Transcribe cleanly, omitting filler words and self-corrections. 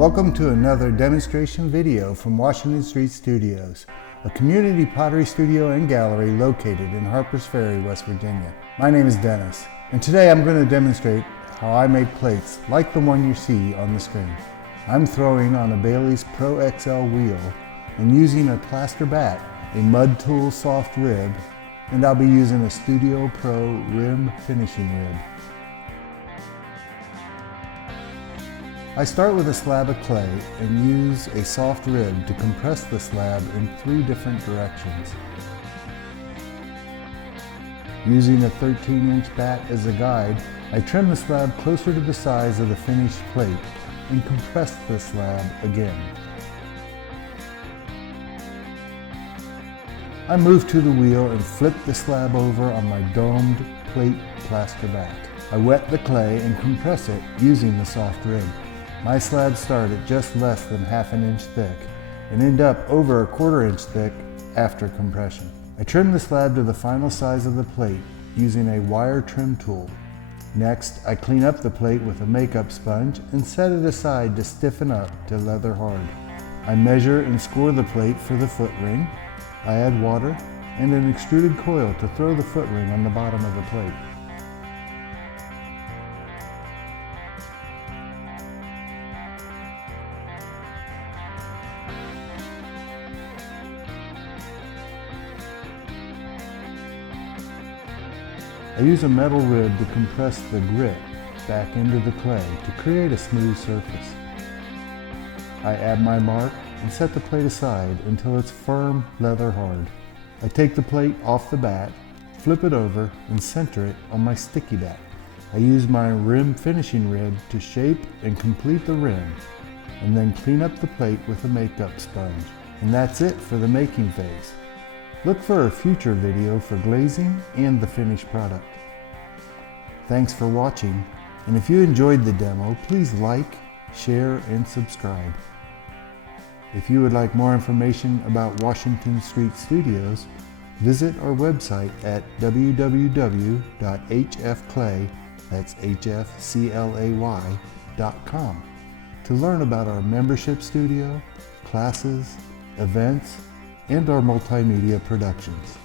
Welcome to another demonstration video from Washington Street Studios, a community pottery studio and gallery located in Harpers Ferry, West Virginia. My name is Dennis, and today I'm going to demonstrate how I make plates like the one you see on the screen. I'm throwing on a Bailey's Pro XL wheel and using a plaster bat, a mud tool soft rib, and I'll be using a Studio Pro rim finishing rib. I start with a slab of clay and use a soft rib to compress the slab in 3 different directions. Using a 13-inch bat as a guide, I trim the slab closer to the size of the finished plate and compress the slab again. I move to the wheel and flip the slab over on my domed plate plaster bat. I wet the clay and compress it using the soft rib. My slabs start at just less than ½ inch thick and end up over ¼ inch thick after compression. I trim the slab to the final size of the plate using a wire trim tool. Next, I clean up the plate with a makeup sponge and set it aside to stiffen up to leather hard. I measure and score the plate for the foot ring. I add water and an extruded coil to throw the foot ring on the bottom of the plate. I use a metal rib to compress the grit back into the clay to create a smooth surface. I add my mark and set the plate aside until it's firm leather hard. I take the plate off the bat, flip it over, and center it on my sticky bat. I use my rim finishing rib to shape and complete the rim, and then clean up the plate with a makeup sponge. And that's it for the making phase. Look for a future video for glazing and the finished product. Thanks for watching, and if you enjoyed the demo, please like, share, and subscribe. If you would like more information about Washington Street Studios, visit our website at www.hfclay, that's hfclay.com, to learn about our membership studio, classes, events, and our multimedia productions.